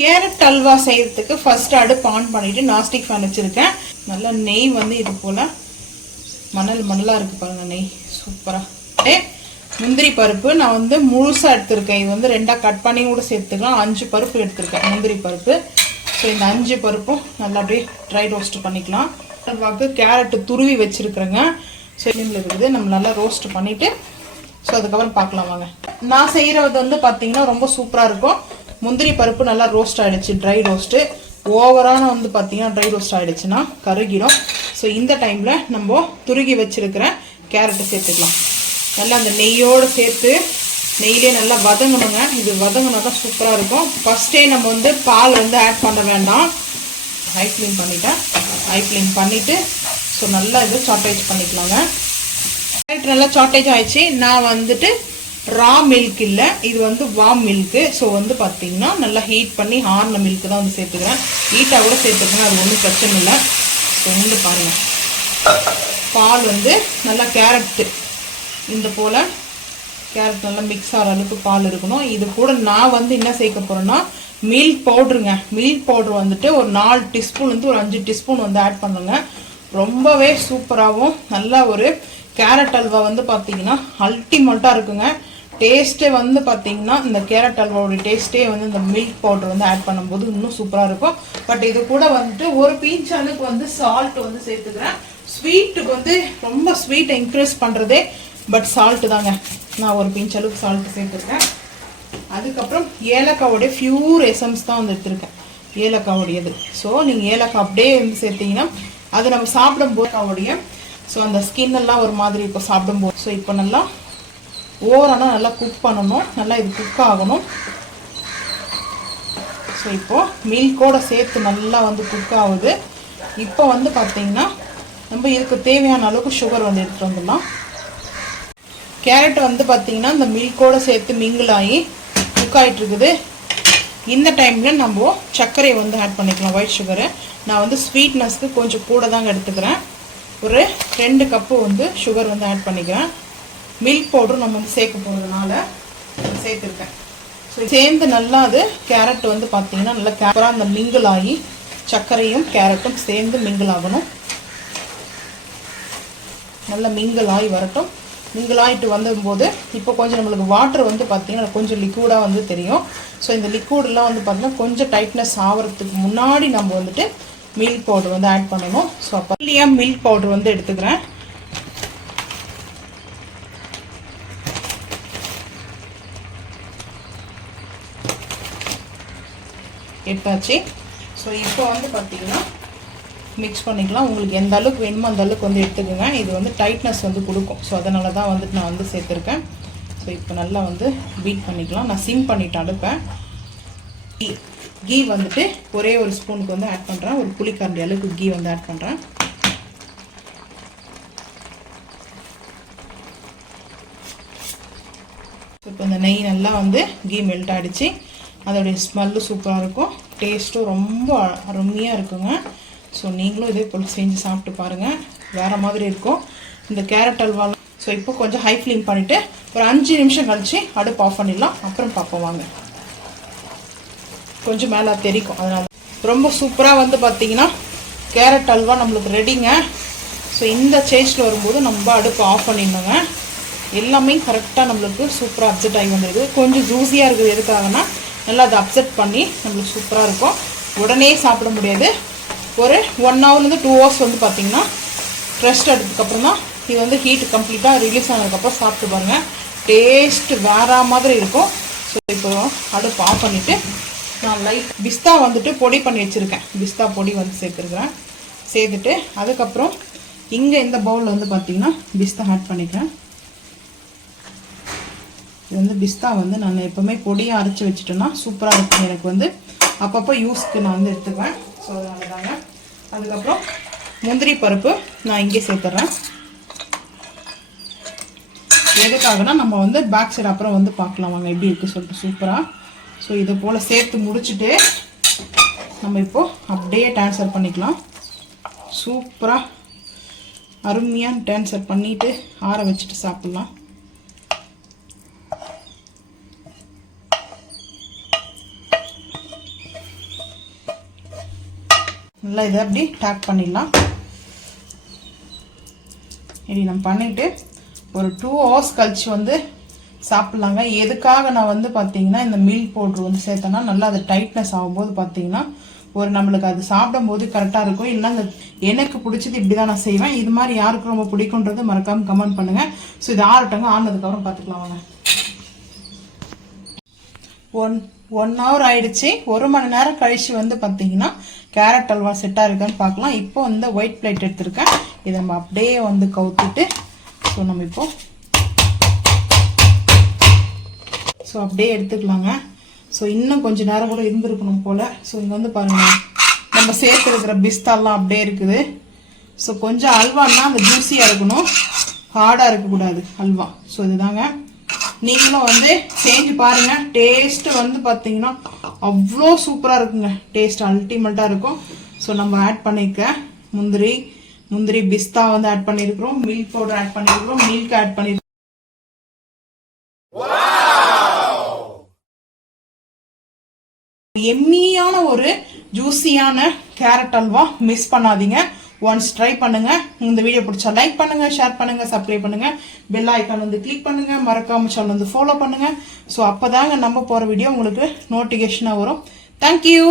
Carrot halwa செய்யறதுக்கு first அடுப்பு on பண்ணிட்டு நாஸ்டிக் ஃபேன் வச்சிருக்கேன். நல்லா நெய் வந்து இது போல மணலா இருக்கு பாருங்க, நெய் சூப்பரா. முந்திரி பருப்பு நான் வந்து முழுசா எடுத்திருக்கேன். இது வந்து ரெண்டா கட் பண்ணி கூட சேர்த்துக்கலாம். 5 பருப்பு எடுத்திருக்கேன் முந்திரி பருப்பு. ஸோ இந்த 5 பருப்பும் நல்லா அப்படியே ட்ரை ரோஸ்ட் பண்ணிக்கலாம். அல்வாக்கு கேரட் துருவி வச்சிருக்கிறேங்க. ஸோ இருக்குது, நம்ம நல்லா ரோஸ்ட் பண்ணிட்டு ஸோ அதுக்கப்புறம் பார்க்கலாம் வாங்க. நான் செய்யறது வந்து பார்த்தீங்கன்னா ரொம்ப சூப்பரா இருக்கும். முந்திரி பருப்பு நல்லா ரோஸ்ட் ஆயிடுச்சு, ட்ரை ரோஸ்ட்டு. ஓவரான வந்து பார்த்தீங்கன்னா ட்ரை ரோஸ்ட் ஆயிடுச்சுன்னா கருகிடும். ஸோ இந்த டைம்ல நம்ம துருகி வச்சிருக்கிற கேரட்டை சேர்த்துக்கலாம். நல்லா அந்த நெய்யோடு சேர்த்து நெய்யிலே நல்லா வதங்கணுங்க. இது வதங்கினா தான் சூப்பராக இருக்கும். ஃபஸ்ட்டே நம்ம வந்து பால் வந்து ஆட் பண்ண வேண்டாம். ஹை ஃப்ளேம் பண்ணிட்டேன். ஹை ஃப்ளேம் பண்ணிவிட்டு ஸோ நல்லா இது சாட்டேஜ் பண்ணிக்கலாங்க. கேரட் நல்லா சாட்டேஜ் ஆயிடுச்சு. நான் வந்துட்டு ரா மில்க் இல்லை, இது வந்து வார்ம் மில்க்கு. ஸோ வந்து பார்த்தீங்கன்னா நல்லா ஹீட் பண்ணி ஆறின மில்க்கு தான் வந்து சேர்த்துக்கிறேன். ஹீட்டாக கூட சேர்த்துக்கிறேன், அது ஒன்றும் பிரச்சனை இல்லை. ஸோ வந்து பாருங்கள், பால் வந்து நல்லா கேரட்டு இந்த போல் கேரட் நல்லா மிக்ஸ் ஆகிற அளவுக்கு பால் இருக்கணும். இது கூட நான் வந்து என்ன சேர்க்க போகிறேன்னா மில்க் பவுட்ருங்க. மில்க் பவுட்ரு வந்துட்டு ஒரு 4 டீஸ்பூன்லேருந்து ஒரு 5 டீஸ்பூன் வந்து ஆட் பண்ணுங்க. ரொம்பவே சூப்பராகவும் நல்லா ஒரு கேரட் அல்வா வந்து பார்த்தீங்கன்னா அல்டிமேட்டாக இருக்குங்க. டேஸ்ட்டே வந்து பார்த்தீங்கன்னா இந்த கேரட் அல்வாவோட டேஸ்ட்டே வந்து இந்த மில்க் பவுடர் வந்து ஆட் பண்ணும்போது இன்னும் சூப்பராக இருக்கும். பட் இது கூட வந்துட்டு ஒரு பிஞ்ச் அளவுக்கு வந்து சால்ட் வந்து சேர்த்துக்கிறேன். ஸ்வீட்டுக்கு வந்து ரொம்ப ஸ்வீட்டை இன்க்ரீஸ் பண்ணுறதே பட் சால்ட்டு தாங்க. நான் ஒரு பிஞ்ச் அளவுக்கு சால்ட்டு சேர்த்துருக்கேன். அதுக்கப்புறம் ஏலக்காவோடைய ஃபியூர் எசன்ஸ் தான் வந்து எடுத்துருக்கேன், ஏலக்காவோடையது. ஸோ நீங்கள் ஏலக்காய் அப்படியே வந்து சேர்த்தீங்கன்னா அது நம்ம சாப்பிடும்போது அவருடைய ஸோ அந்த ஸ்கின் எல்லாம் ஒரு மாதிரி இப்போ சாப்பிடும்போது. ஸோ இப்போ நல்லா ஓவரானால் நல்லா குக் பண்ணணும், நல்லா இது குக் ஆகணும். ஸோ இப்போது மில்கோட சேர்த்து நல்லா வந்து குக் ஆகுது. இப்போ வந்து பார்த்தீங்கன்னா நம்ம இதுக்கு தேவையான அளவுக்கு சுகர் வந்து எடுத்துகிட்டு வந்துடலாம். கேரட் வந்து பார்த்தீங்கன்னா இந்த மில்கோட சேர்த்து மிங்கிள் ஆகி குக் ஆகிட்டு இருக்குது. இந்த டைமில் நம்ம சர்க்கரையை வந்து ஆட் பண்ணிக்கலாம், ஒயிட் சுகரு. நான் வந்து ஸ்வீட்னஸ்க்கு கொஞ்சம் கூட தாங்க எடுத்துக்கிறேன். ஒரு 2 கப்பு வந்து சுகர் வந்து ஆட் பண்ணிக்கிறேன். மில்க் பவுடர் நம்ம வந்து சேர்க்க போகிறதுனால சேர்த்துருக்கேன். ஸோ சேர்ந்து நல்லா அது கேரட் வந்து பார்த்தீங்கன்னா நல்லா கேரட்டாக அந்த மிங்கிள் ஆகி சர்க்கரையும் கேரட்டும் சேர்ந்து மிங்கிள் ஆகணும். நல்லா மிங்கிள் ஆகி வரட்டும். மிங்கிள் ஆகிட்டு வந்தபோது இப்போ கொஞ்சம் நம்மளுக்கு வாட்டர் வந்து பார்த்தீங்கன்னா கொஞ்சம் லிக்விடாக வந்து தெரியும். ஸோ இந்த லிக்விடெலாம் வந்து பார்த்தீங்கன்னா கொஞ்சம் டைட்னஸ் ஆகிறதுக்கு முன்னாடி நம்ம வந்துட்டு மில்க் பவுடர் வந்து ஆட் பண்ணணும். ஸோ அப்போ மில்க் பவுடர் வந்து எடுத்துக்கிறேன். எடுத்தாச்சு. ஸோ இப்போ வந்து பார்த்தீங்கன்னா மிக்ஸ் பண்ணிக்கலாம். உங்களுக்கு எந்த அளவுக்கு வேணுமோ அந்த அளவுக்கு வந்து எடுத்துக்கோங்க. இது வந்து டைட்னஸ் வந்து கொடுக்கும். ஸோ அதனால தான் வந்துட்டு நான் வந்து சேர்த்துருக்கேன். ஸோ இப்போ நல்லா வந்து பீட் பண்ணிக்கலாம். நான் சிம் பண்ணிவிட்டு அடுப்பேன். கீ வந்துட்டு ஒரே ஒரு ஸ்பூனுக்கு வந்து ஆட் பண்ணுறேன். ஒரு புளிக்கரண்டி அளவுக்கு கீ வந்து ஆட் பண்ணுறேன். இப்போ இந்த நெய் நல்லா வந்து கீ மெல்ட் ஆகிடுச்சு. அதோடைய ஸ்மெல்லு சூப்பராக இருக்கும், டேஸ்ட்டும் ரொம்ப அருமையாக இருக்குங்க. ஸோ நீங்களும் இதே போல் செஞ்சு சாப்பிட்டு பாருங்கள், வேறு மாதிரி இருக்கும் இந்த கேரட் அல்வாலாம். ஸோ இப்போ கொஞ்சம் ஹை ஃப்ளேம் பண்ணிவிட்டு ஒரு 5 நிமிஷம் கழித்து அடுப்பு ஆஃப் பண்ணிடலாம். அப்புறம் பார்ப்போம் வாங்க. கொஞ்சம் மேலே தெரிக்கும், அதனால் ரொம்ப சூப்பராக வந்து பார்த்தீங்கன்னா கேரட் அல்வா நம்மளுக்கு ரெடிங்க. ஸோ இந்த ஸ்டேஜில் வரும்போது நம்ம அடுப்பு ஆஃப் பண்ணிடணுங்க. எல்லாமே கரெக்டாக நம்மளுக்கு சூப்பராக அப்செட் ஆகி வந்துடுது. கொஞ்சம் ஜூஸியாக இருக்குது, எதுக்காகனா நல்லா அதை அப்செட் பண்ணி நம்மளுக்கு சூப்பராக இருக்கும். உடனே சாப்பிட முடியாது. ஒரு 1 ஹவர்லேருந்து 2 ஹவர்ஸ் வந்து பார்த்திங்கன்னா ரெஸ்ட் எடுத்ததுக்கப்புறம் தான் இது வந்து ஹீட் கம்ப்ளீட்டாக ரிலீஸ் ஆனதுக்கப்புறம் சாப்பிட்டு பாருங்கள், டேஸ்ட்டு வேறு மாதிரி இருக்கும். ஸோ இப்போ அடுப்பு ஆஃப் பண்ணிவிட்டு நான் லைட் பிஸ்தா வந்துட்டு பொடி பண்ணி வச்சுருக்கேன். பிஸ்தா பொடி வந்து சேர்த்துருக்குறேன். சேர்த்துட்டு அதுக்கப்புறம் இங்கே இந்த பவுலில் வந்து பார்த்திங்கன்னா பிஸ்தா ஆட் பண்ணிக்கிறேன். இது வந்து பிஸ்தா வந்து நான் எப்போவுமே பொடியாக அரைச்சி வச்சுட்டேன்னா சூப்பராக இருக்கும். எனக்கு வந்து அப்பப்போ யூஸ்க்கு நான் வந்து எடுத்துக்குவேன். ஸோ அதனால தாங்க. அதுக்கப்புறம் முந்திரி பருப்பு நான் இங்கே சேர்த்துட்றேன். எதுக்காகனா நம்ம வந்து பேக் சைடு அப்புறம் வந்து பார்க்கலாம் வாங்க எப்படி இருக்குது சொல்லிட்டு சூப்பராக. ஸோ இதை போல் சேர்த்து முடிச்சுட்டு நம்ம இப்போது அப்படியே ட்ரான்ஸ்ஃபர் பண்ணிக்கலாம். சூப்பராக அருமையாக ட்ரான்ஸ்ஃபர் பண்ணிவிட்டு ஆற வச்சுட்டு சாப்பிட்லாம். நல்லா இதை அப்படி டேக் பண்ணிடலாம். இப்படி நம்ம பண்ணிவிட்டு ஒரு 2 hours கழிச்சு வந்து சாப்பிட்லாங்க. எதுக்காக நான் வந்து பார்த்தீங்கன்னா இந்த மில்க் பவுட்ரு வந்து சேர்த்தேன்னா நல்லா அது டைட்னஸ் ஆகும்போது பார்த்தீங்கன்னா ஒரு நம்மளுக்கு அது சாப்பிடும்போது கரெக்டாக இருக்கும். இல்லைன்னா எனக்கு பிடிச்சது இப்படி தான் நான் செய்வேன். இது மாதிரி யாருக்கு ரொம்ப பிடிக்குன்றது மறக்காமல் கமெண்ட் பண்ணுங்கள். ஸோ இது ஆறட்டங்க, ஆனதுக்கப்புறம் பார்த்துக்கலாம் வாங்க. 1 hour ஆயிடுச்சு. 1 மணி நேரம் கழிச்சு வந்து பார்த்தீங்கன்னா கேரட் அல்வா செட்டாக இருக்கான்னு பார்க்கலாம். இப்போ வந்து ஒயிட் பிளேட் எடுத்திருக்கேன். இதை நம்ம அப்படியே வந்து கவுத்துட்டு ஸோ நம்ம இப்போ ஸோ அப்படியே எடுத்துக்கலாங்க. ஸோ இன்னும் கொஞ்சம் நேரம் கூட இருந்திருக்கணும் போல். ஸோ இங்கே வந்து பாருங்கள் நம்ம சேர்த்துருக்கிற பிஸ்தாலாம் அப்படியே இருக்குது. ஸோ கொஞ்சம் அல்வான்னா அந்த ஜூஸியாக இருக்கணும், ஹார்டாக இருக்கக்கூடாது அல்வா. ஸோ இதுதாங்க, நீங்களும் வந்து செஞ்சு பாருங்கள். டேஸ்ட்டு வந்து பார்த்தீங்கன்னா அவ்வளோ சூப்பராக இருக்குங்க. டேஸ்ட் அல்டிமேட்டாக இருக்கும். ஸோ நம்ம ஆட் பண்ணிக்க முந்திரி பிஸ்தா வந்து ஆட் பண்ணியிருக்கிறோம், மில்க் பவுடர் ஆட் பண்ணியிருக்கிறோம், மில்க் ஆட் பண்ணியிருக்கோம். எம்மியான ஒரு ஜூஸியான கேரட் அல்வா மிஸ் பண்ணாதீங்க. ஒன்ஸ் ட்ரை பண்ணுங்க. இந்த வீடியோ பிடிச்சா லைக் பண்ணுங்க, ஷேர் பண்ணுங்க, சப்ஸ்கிரைப் பண்ணுங்க, பெல் ஐக்கான் வந்து கிளிக் பண்ணுங்க, மறக்காம சேனல் வந்து ஃபாலோ பண்ணுங்க. ஸோ அப்போதாங்க நம்ம போகிற வீடியோ உங்களுக்கு நோட்டிஃபிகேஷனாக வரும். தேங்க்யூ.